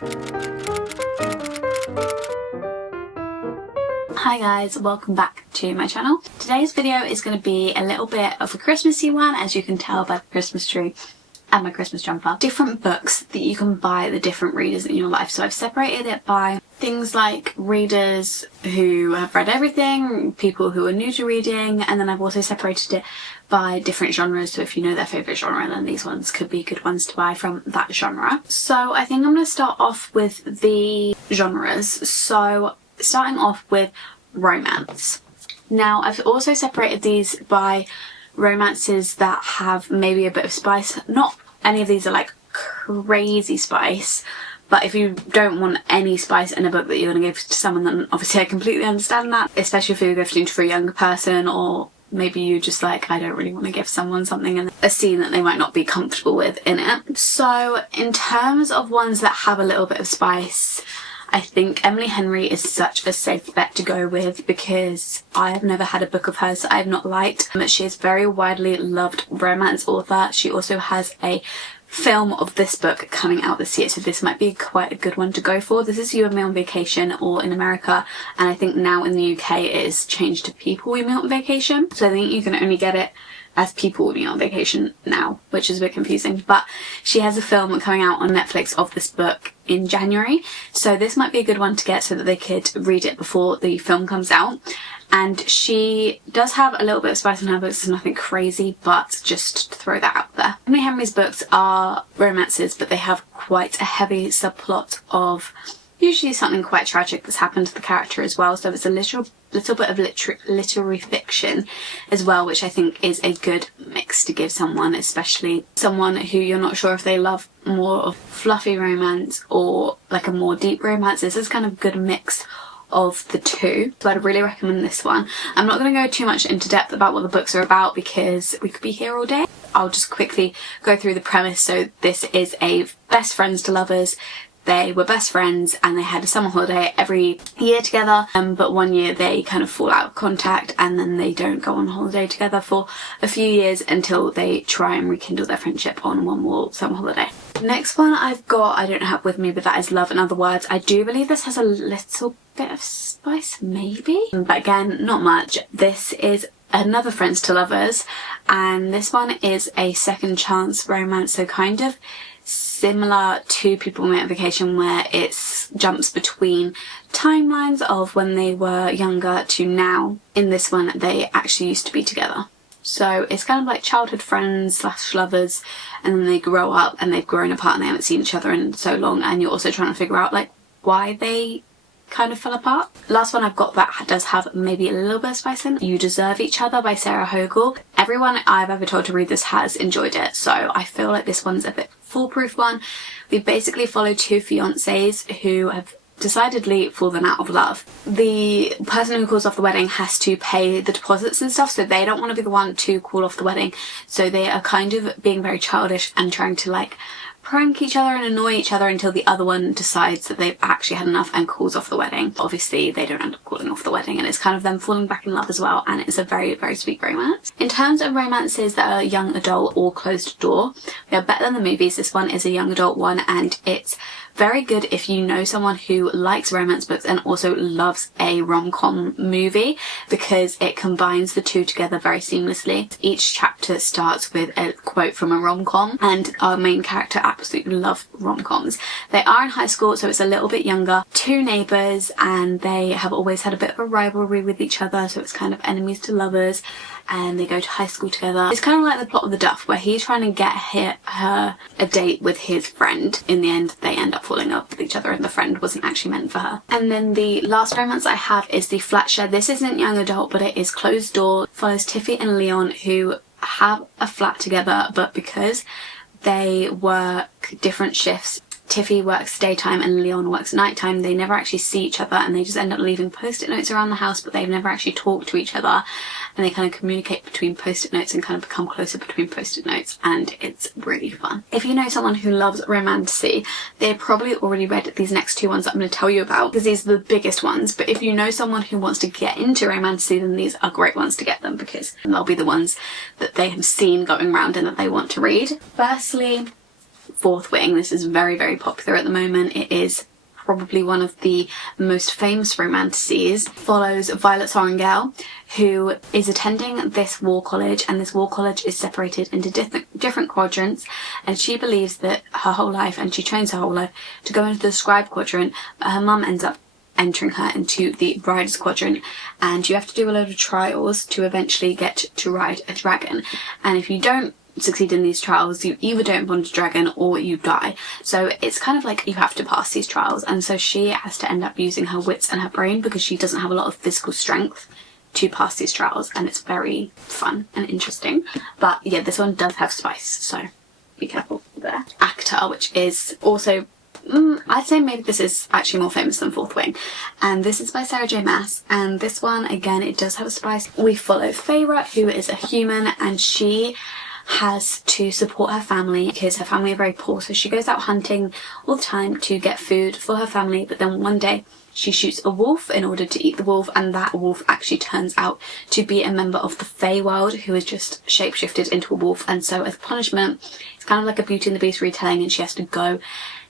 Hi guys, welcome back to my channel. Today's video is going to be a little bit of a Christmassy one, as you can tell by the Christmas tree and my Christmas jumper. Different books that you can buy the different readers in your life. So I've separated it by things like readers who have read everything, people who are new to reading, and then I've also separated it by different genres. So if you know their favourite genre, then these ones could be good ones to buy from that genre. So I think I'm going to start off with the genres. So starting off with romance. Now I've also separated these by romances that have maybe a bit of spice. Not any of these are like crazy spice, but if you don't want any spice in a book that you're going to give to someone, then obviously I completely understand that, especially if you're gifting to a younger person, or maybe you just like, I don't really want to give someone something in a scene that they might not be comfortable with in it. So in terms of ones that have a little bit of spice, I think Emily Henry is such a safe bet to go with, because I have never had a book of hers that I have not liked. She is a very widely loved romance author. She also has a film of this book coming out this year, so this might be quite a good one to go for. This is You and Me on Vacation, or in America, and I think now in the UK it is changed to People We Meet on Vacation. So I think you can only get it as People Will Be on Vacation now, which is a bit confusing, but she has a film coming out on Netflix of this book in January, so this might be a good one to get so that they could read it before the film comes out. And she does have a little bit of spice in her books. It's nothing crazy, but just to throw that out there. Emily Henry's books are romances, but they have quite a heavy subplot of usually something quite tragic that's happened to the character as well, so it's a little bit of literary fiction as well, which I think is a good mix to give someone, especially someone who you're not sure if they love more of fluffy romance or like a more deep romance. This is kind of a good mix of the two, so I'd really recommend this one. I'm not going to go too much into depth about what the books are about because we could be here all day. I'll just quickly go through the premise. So this is a best friends to lovers. They were best friends and they had a summer holiday every year together, but one year they kind of fall out of contact and then they don't go on holiday together for a few years until they try and rekindle their friendship on one more summer holiday. Next one I've got, I don't have with me, but that is Love in Other Words. I do believe this has a little bit of spice, maybe, but again, not much. This is another friends to lovers, and this one is a second chance romance, so kind of similar to People Meet on Vacation, where it jumps between timelines of when they were younger to now. In this one they actually used to be together, so it's kind of like childhood friends slash lovers, and then they grow up and they've grown apart and they haven't seen each other in so long, and you're also trying to figure out like why they kind of fell apart. Last one I've got that does have maybe a little bit of spice in, You Deserve Each Other by Sarah Hogle. Everyone I've ever told to read this has enjoyed it, so I feel like this one's a bit foolproof one. We basically follow two fiancés who have decidedly fallen out of love. The person who calls off the wedding has to pay the deposits and stuff, so they don't want to be the one to call off the wedding, so they are kind of being very childish and trying to like prank each other and annoy each other until the other one decides that they've actually had enough and calls off the wedding. Obviously they don't end up calling off the wedding, and it's kind of them falling back in love as well, and it's a very, very sweet romance. In terms of romances that are young adult or closed door, they are better than the movies. This one is a young adult one, and it's very good if you know someone who likes romance books and also loves a rom-com movie, because it combines the two together very seamlessly. Each chapter starts with a quote from a rom-com, and our main character absolutely loves rom-coms. They are in high school, so it's a little bit younger. Two neighbours, and they have always had a bit of a rivalry with each other, so it's kind of enemies to lovers, and they go to high school together. It's kind of like the plot of The Duff, where he's trying to get her a date with his friend. In the end, they end up falling in love with each other, and the friend wasn't actually meant for her. And then the last romance I have is The Flat Share. This isn't young adult, but it is closed door. It follows Tiffy and Leon, who have a flat together, but because they work different shifts, Tiffy works daytime and Leon works nighttime, they never actually see each other, and they just end up leaving post-it notes around the house, but they've never actually talked to each other, and they kind of communicate between post-it notes and kind of become closer between post-it notes, and it's really fun. If you know someone who loves romantasy, they've probably already read these next two ones that I'm going to tell you about, because these are the biggest ones, but if you know someone who wants to get into romantasy, then these are great ones to get them, because they'll be the ones that they have seen going around and that they want to read. Firstly, Fourth Wing. This is very, very popular at the moment. It is probably one of the most famous romanticises. Follows Violet Sorrengail, who is attending this war college, and this war college is separated into different quadrants, and she believes that her whole life, and she trains her whole life to go into the scribe quadrant, but her mum ends up entering her into the rider's quadrant, and you have to do a load of trials to eventually get to ride a dragon, and if you don't succeed in these trials, you either don't bond a dragon or you die. So it's kind of like you have to pass these trials, and so she has to end up using her wits and her brain because she doesn't have a lot of physical strength to pass these trials, and it's very fun and interesting. But yeah, this one does have spice, so be careful there. Actor, which is also I'd say maybe this is actually more famous than Fourth Wing, and this is by Sarah J Maas, and this one again, it does have a spice. We follow Feyre, who is a human, and she has to support her family because her family are very poor, so she goes out hunting all the time to get food for her family, but then one day she shoots a wolf in order to eat the wolf, and that wolf actually turns out to be a member of the Feywild who has just shapeshifted into a wolf, and so as punishment it's kind of like a Beauty and the Beast retelling, and she has to go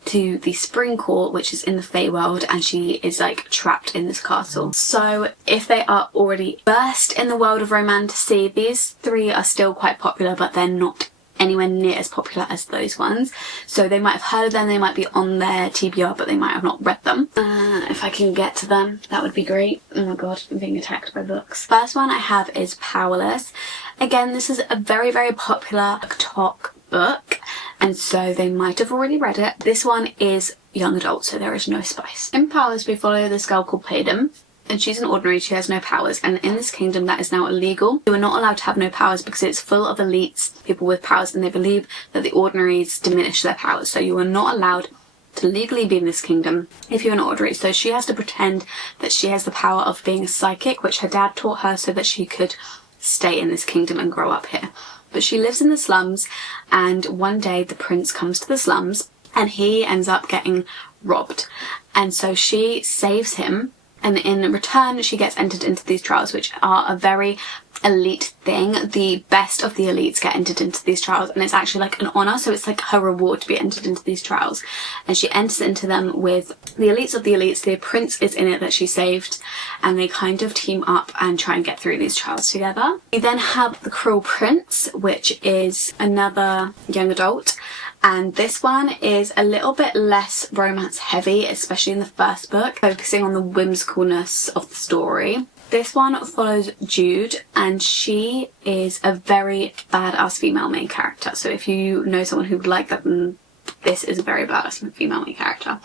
to the Spring Court, which is in the Feywild, and she is like trapped in this castle. So if they are already versed in the world of romantasy, these three are still quite popular, but they're not anywhere near as popular as those ones. So they might have heard of them, they might be on their TBR, but they might have not read them. If I can get to them, that would be great. Oh my god, I'm being attacked by books. First one I have is Powerless. Again, this is a very, very popular TikTok book, and so they might have already read it. This one is young adult, so there is no spice. In Powerless, we follow this girl called Paydam, and she's an ordinary, she has no powers, and in this kingdom that is now illegal. You are not allowed to have no powers because it's full of elites, people with powers, and they believe that the ordinaries diminish their powers, so you are not allowed to legally be in this kingdom if you're an ordinary. So she has to pretend that she has the power of being a psychic, which her dad taught her so that she could stay in this kingdom and grow up here. But she lives in the slums, and one day the prince comes to the slums and he ends up getting robbed, and so she saves him, and in return she gets entered into these trials, which are a very elite thing. The best of the elites get entered into these trials, and it's actually like an honour, so it's like her reward to be entered into these trials, and she enters into them with the elites of the elites. The prince is in it that she saved, and they kind of team up and try and get through these trials together. We then have The Cruel Prince, which is another young adult, and this one is a little bit less romance heavy, especially in the first book, focusing on the whimsicalness of the story. This one follows Jude, and she is a very badass female main character. So if you know someone who would like that, then this is a very badass female main character.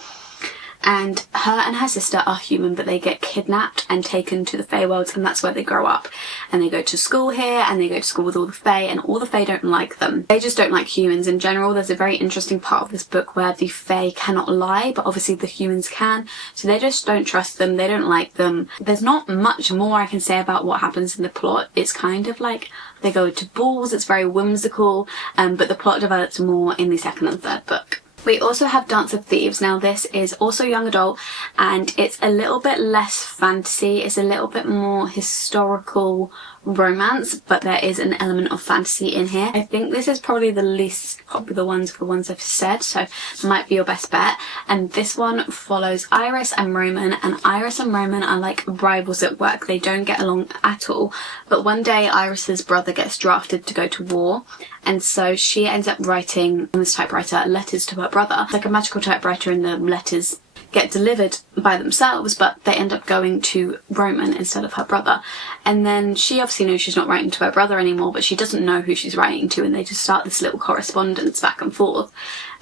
And her sister are human, but they get kidnapped and taken to the Feywilds, and that's where they grow up. And they go to school here, and they go to school with all the Fey, and all the Fey don't like them. They just don't like humans in general. There's a very interesting part of this book where the Fey cannot lie, but obviously the humans can. So they just don't trust them, they don't like them. There's not much more I can say about what happens in the plot. It's kind of like they go to balls, it's very whimsical, but the plot develops more in the second and third book. We also have Dance of Thieves. Now this is also young adult, and it's a little bit less fantasy, it's a little bit more historical romance, but there is an element of fantasy in here. I think this is probably the least popular ones of the ones I've said, so might be your best bet. And this one follows Iris and Roman, and Iris and Roman are like rivals at work. They don't get along at all, but one day Iris's brother gets drafted to go to war, and so she ends up writing on this typewriter letters to her brother. It's like a magical typewriter, and the letters get delivered by themselves, but they end up going to Roman instead of her brother. And then she obviously knows she's not writing to her brother anymore, but she doesn't know who she's writing to, and they just start this little correspondence back and forth.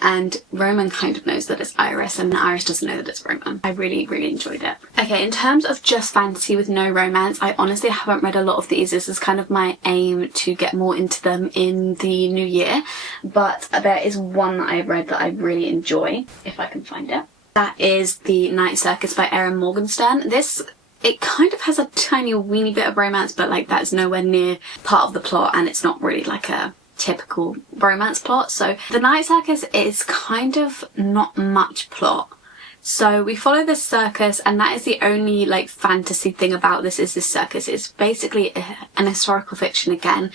And Roman kind of knows that it's Iris, and Iris doesn't know that it's Roman. I really, really enjoyed it. Okay, in terms of just fantasy with no romance, I honestly haven't read a lot of these. This is kind of my aim to get more into them in the new year, but there is one that I've read that I really enjoy, if I can find it. That is The Night Circus by Erin Morgenstern. This, it kind of has a tiny weeny bit of romance, but like that's nowhere near part of the plot, and it's not really like a typical romance plot. So The Night Circus is kind of not much plot. So we follow this circus, and that is the only like fantasy thing about this, is this circus. It's basically an historical fiction again,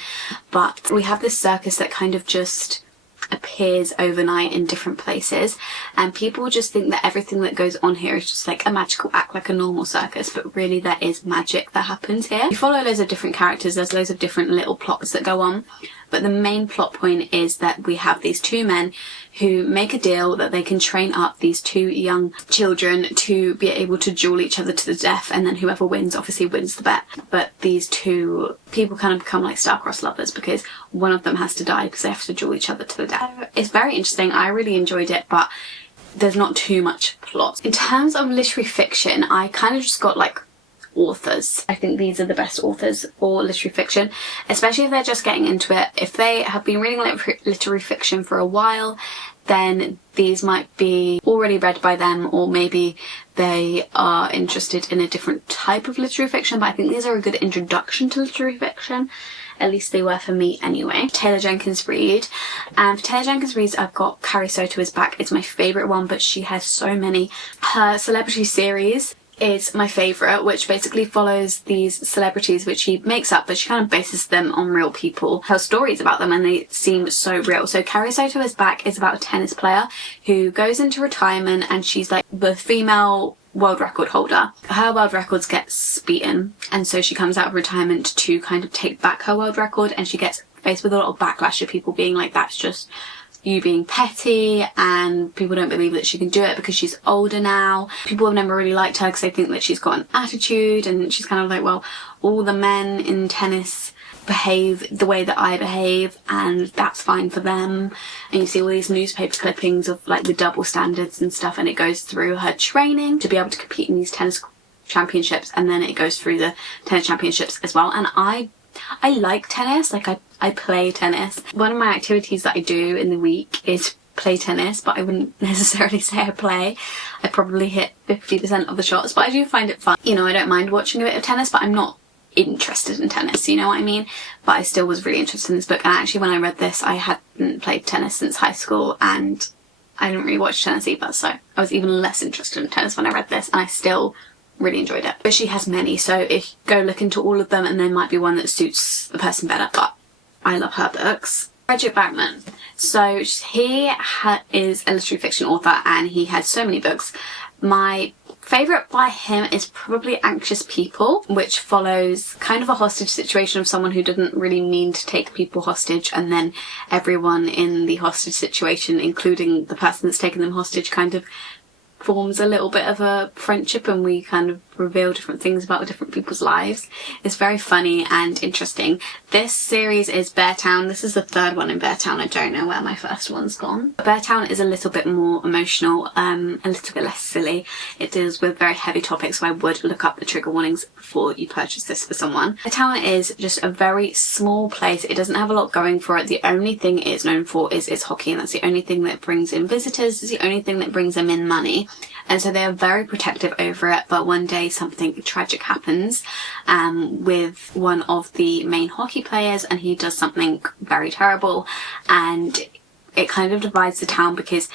but we have this circus that kind of just appears overnight in different places, and people just think that everything that goes on here is just like a magical act, like a normal circus, but really there is magic that happens here. You follow loads of different characters, there's loads of different little plots that go on, but the main plot point is that we have these two men who make a deal that they can train up these two young children to be able to duel each other to the death, and then whoever wins obviously wins the bet. But these two people kind of become like star-crossed lovers because one of them has to die because they have to duel each other to the death. It's very interesting, I really enjoyed it, but there's not too much plot. In terms of literary fiction, I kind of just got like authors. I think these are the best authors for literary fiction, especially if they're just getting into it. If they have been reading literary fiction for a while, then these might be already read by them, or maybe they are interested in a different type of literary fiction, but I think these are a good introduction to literary fiction. At least they were for me anyway. Taylor Jenkins Reid. And for Taylor Jenkins Reid, I've got Carrie Soto Is Back. It's my favourite one, but she has so many. Her celebrity series is my favourite, which basically follows these celebrities which she makes up, but she kind of bases them on real people, tells stories about them, and they seem so real. So Carrie Soto Is Back is about a tennis player who goes into retirement, and she's like the female world record holder. Her world records gets beaten, and so she comes out of retirement to kind of take back her world record, and she gets faced with a lot of backlash of people being like, that's just you being petty, and people don't believe that she can do it because she's older now. People have never really liked her because they think that she's got an attitude, and she's kind of like, well, all the men in tennis behave the way that I behave, and that's fine for them. And you see all these newspaper clippings of like the double standards and stuff, and it goes through her training to be able to compete in these tennis championships, and then it goes through the tennis championships as well. And I like tennis, like I play tennis. One of my activities that I do in the week is play tennis, but I wouldn't necessarily say I play. I probably hit 50% of the shots, but I do find it fun. You know, I don't mind watching a bit of tennis, but I'm not interested in tennis, you know what I mean? But I still was really interested in this book, and actually when I read this, I hadn't played tennis since high school, and I didn't really watch tennis either, so I was even less interested in tennis when I read this, and I still really enjoyed it. But she has many, so if you go look into all of them, and there might be one that suits the person better, but I love her books. Fredrik Backman. So he is a literary fiction author, and he has so many books. My favourite by him is probably Anxious People, which follows kind of a hostage situation of someone who didn't really mean to take people hostage, and then everyone in the hostage situation, including the person that's taken them hostage, kind of forms a little bit of a friendship, and we kind of reveal different things about the different people's lives. It's very funny and interesting. This series is Beartown. This is the third one in Beartown. I don't know where my first one's gone. Beartown is a little bit more emotional, a little bit less silly. It deals with very heavy topics, so I would look up the trigger warnings before you purchase this for someone. Beartown is just a very small place. It doesn't have a lot going for it. The only thing it's known for is its hockey, and that's the only thing that brings in visitors. It's the only thing that brings them in money. And so they are very protective over it, but one day something tragic happens with one of the main hockey players, and he does something very terrible, and it kind of divides the town because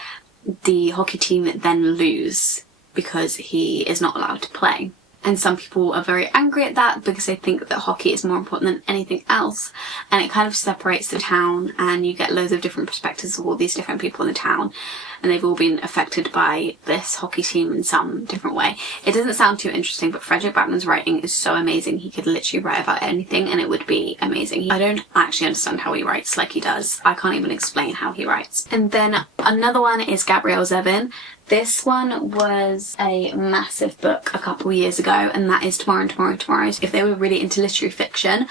the hockey team then lose because he is not allowed to play. And some people are very angry at that because they think that hockey is more important than anything else, and it kind of separates the town, and you get loads of different perspectives of all these different people in the town, and they've all been affected by this hockey team in some different way. It doesn't sound too interesting, but Fredrik Backman's writing is so amazing. He could literally write about anything and it would be amazing. I don't actually understand how he writes like he does. I can't even explain how he writes. And then another one is Gabrielle Zevin. This one was a massive book a couple years ago, and that is Tomorrow and Tomorrow and Tomorrow. If they were really into literary fiction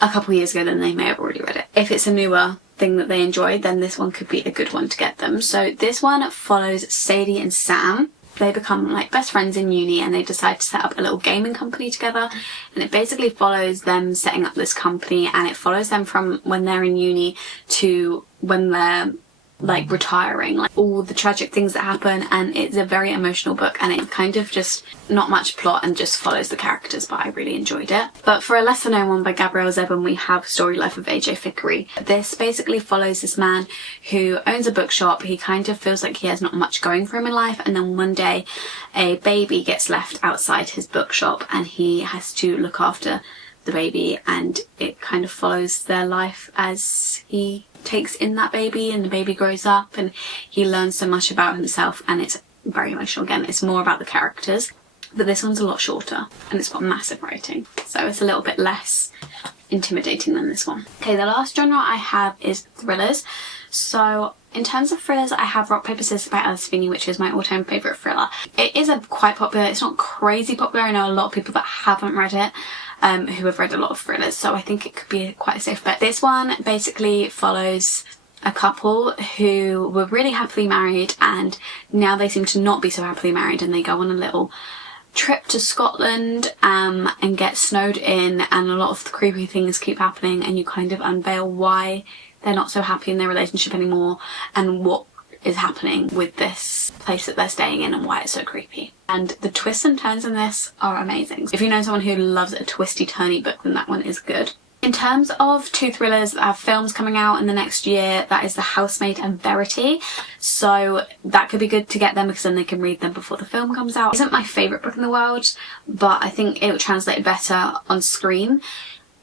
a couple years ago, then they may have already read it. If it's a newer thing that they enjoy, then this one could be a good one to get them. So this one follows Sadie and Sam. They become like best friends in uni, and they decide to set up a little gaming company together, and it basically follows them setting up this company, and it follows them from when they're in uni to when they're like retiring, like all the tragic things that happen. And it's a very emotional book, and it kind of just not much plot and just follows the characters, but I really enjoyed it. But for a lesser known one by Gabrielle Zevin, we have Story Life of AJ Fickery. This basically follows this man who owns a bookshop. He kind of feels like he has not much going for him in life, and then one day a baby gets left outside his bookshop, and he has to look after the baby, and it kind of follows their life as he takes in that baby and the baby grows up and he learns so much about himself, and it's very emotional. Again, it's more about the characters, but this one's a lot shorter and it's got massive writing, so it's a little bit less intimidating than this one. Okay, the last genre I have is thrillers. So in terms of thrillers, I have Rock Paper Scissors by Alice Feeney, which is my all-time favourite thriller. It is a quite popular, it's not crazy popular. I know a lot of people that haven't read it who have read a lot of thrillers, so I think it could be quite a safe bet. This one basically follows a couple who were really happily married and now they seem to not be so happily married, and they go on a little trip to Scotland and get snowed in, and a lot of the creepy things keep happening, and you kind of unveil why they're not so happy in their relationship anymore and what is happening with this place that they're staying in and why it's so creepy. And the twists and turns in this are amazing. If you know someone who loves a twisty turny book, then that one is good. In terms of two thrillers that have films coming out in the next year, that is The Housemaid and Verity. So that could be good to get them because then they can read them before the film comes out. It isn't my favourite book in the world, but I think it would translate better on screen.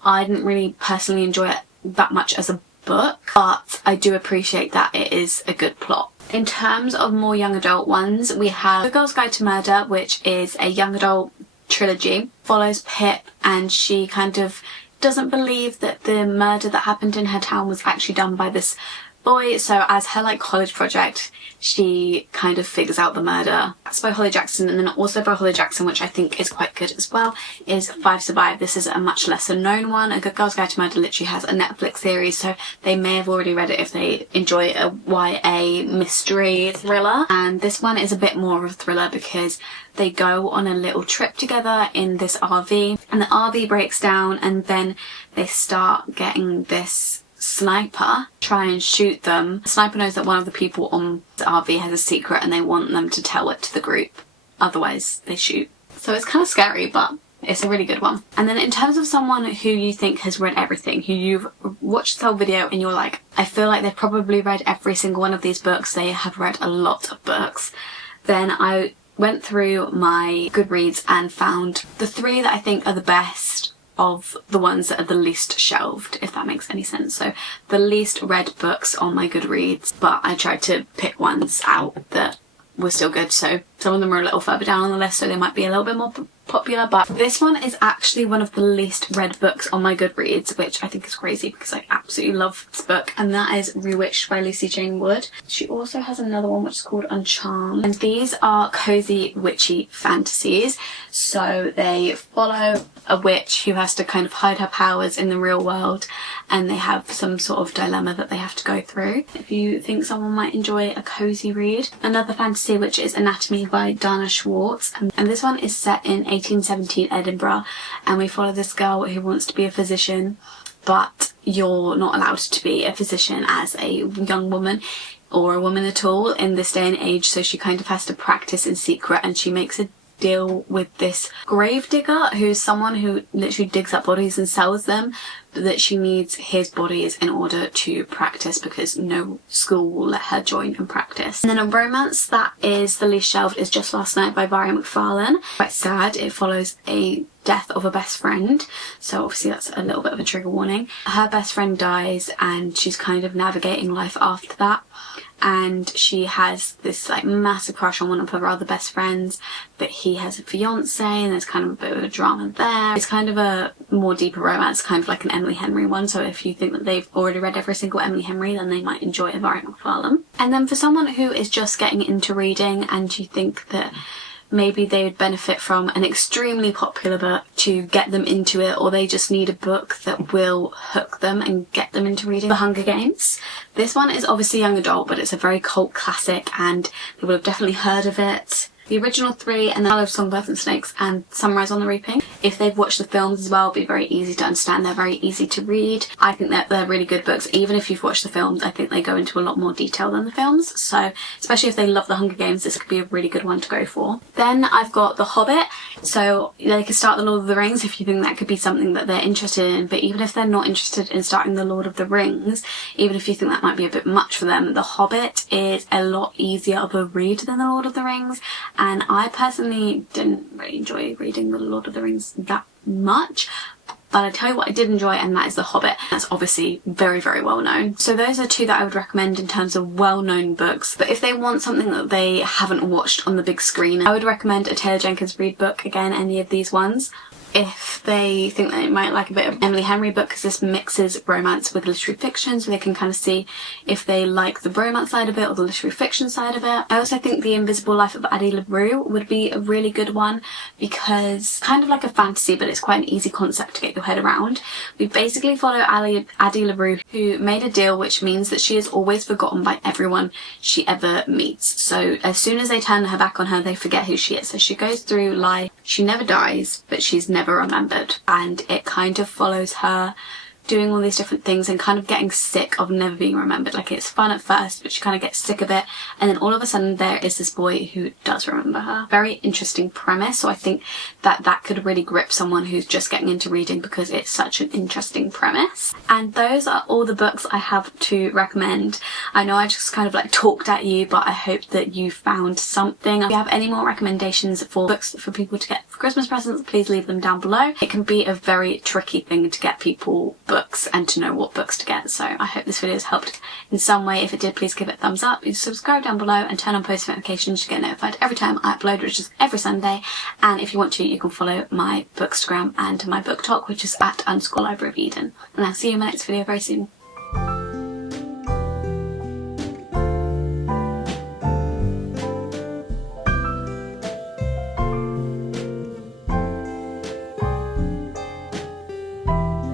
I didn't really personally enjoy it that much as a book, but I do appreciate that it is a good plot. In terms of more young adult ones, we have The Girl's Guide to Murder, which is a young adult trilogy. Follows Pip, and she kind of doesn't believe that the murder that happened in her town was actually done by this boy, so as her like college project she kind of figures out the murder. That's by Holly Jackson. And then also by Holly Jackson, which I think is quite good as well, is Five Survive. This is a much lesser known one. A Good Girl's Guide to Murder literally has a Netflix series, so they may have already read it if they enjoy a YA mystery thriller. And this one is a bit more of a thriller because they go on a little trip together in this RV, and the RV breaks down, and then they start getting this sniper try and shoot them. The sniper knows that one of the people on the RV has a secret and they want them to tell it to the group, otherwise they shoot. So it's kind of scary, but it's a really good one. And then in terms of someone who you think has read everything, who you've watched the whole video and you're like, I feel like they've probably read every single one of these books, they have read a lot of books, then I went through my Goodreads and found the 3 that I think are the best of the ones that are the least shelved, if that makes any sense. So the least read books on my Goodreads, but I tried to pick ones out that were still good. So some of them are a little further down on the list, so they might be a little bit more popular, but this one is actually one of the least read books on my Goodreads, which I think is crazy because I absolutely love this book, and that is Rewitched by Lucy Jane Wood. She also has another one which is called Uncharmed, and these are cozy witchy fantasies. So they follow a witch who has to kind of hide her powers in the real world, and they have some sort of dilemma that they have to go through. If you think someone might enjoy a cozy read. Another fantasy which is Anatomy by Dana Schwartz, and this one is set in 1817 Edinburgh, and we follow this girl who wants to be a physician, but you're not allowed to be a physician as a young woman or a woman at all in this day and age, so she kind of has to practice in secret, and she makes a deal with this grave digger who's someone who literally digs up bodies and sells them, but that she needs his bodies in order to practice because no school will let her join and practice. And then a romance that is the least shelved is Just Last Night by Barry McFarlane. Quite sad. It follows a death of a best friend, so obviously that's a little bit of a trigger warning. Her best friend dies and she's kind of navigating life after that, and she has this like massive crush on one of her other best friends, but he has a fiance and there's kind of a bit of a drama there. It's kind of a more deeper romance, kind of like an Emily Henry one, so if you think that they've already read every single Emily Henry, then they might enjoy a Barry McFarlane. And then for someone who is just getting into reading and you think that maybe they would benefit from an extremely popular book to get them into it, or they just need a book that will hook them and get them into reading, The Hunger Games. This one is obviously young adult, but it's a very cult classic and they will have definitely heard of it. The original 3, and then I love Songbirds and Snakes and Sunrise on the Reaping. If they've watched the films as well, it'll be very easy to understand. They're very easy to read. I think that they're really good books. Even if you've watched the films, I think they go into a lot more detail than the films. So especially if they love The Hunger Games, this could be a really good one to go for. Then I've got The Hobbit. So they could start The Lord of the Rings if you think that could be something that they're interested in. But even if they're not interested in starting The Lord of the Rings, even if you think that might be a bit much for them, The Hobbit is a lot easier of a read than The Lord of the Rings. And I personally didn't really enjoy reading The Lord of the Rings that much, But I tell you what I did enjoy, and that is The Hobbit. That's obviously very, very well known. So those are two that I would recommend in terms of well-known books. But if they want something that they haven't watched on the big screen, I would recommend a Taylor Jenkins Reid book. Again, any of these ones. If they think that they might like a bit of Emily Henry book, because this mixes romance with literary fiction, so they can kind of see if they like the romance side of it or the literary fiction side of it. I also think The Invisible Life of Addie LaRue would be a really good one, because kind of like a fantasy, but it's quite an easy concept to get your head around. We basically follow Addie LaRue, who made a deal which means that she is always forgotten by everyone she ever meets. So as soon as they turn her back on her, they forget who she is. So she goes through life, she never dies, but she's never remembered, and it kind of follows her doing all these different things and kind of getting sick of never being remembered. Like, it's fun at first, but she kind of gets sick of it, and then all of a sudden there is this boy who does remember her. Very interesting premise, so I think that that could really grip someone who's just getting into reading, because it's such an interesting premise. And those are all the books I have to recommend. I know I just kind of like talked at you, but I hope that you found something. If you have any more recommendations for books for people to get for Christmas presents, please leave them down below. It can be a very tricky thing to get people books and to know what books to get, so I hope this video has helped in some way. If it did, please give it a thumbs up, subscribe down below and turn on post notifications to get notified every time I upload, which is every Sunday. And if you want to, you can follow my Bookstagram and my book talk, which is at _libraryofeden. And I'll see you in my next video very soon.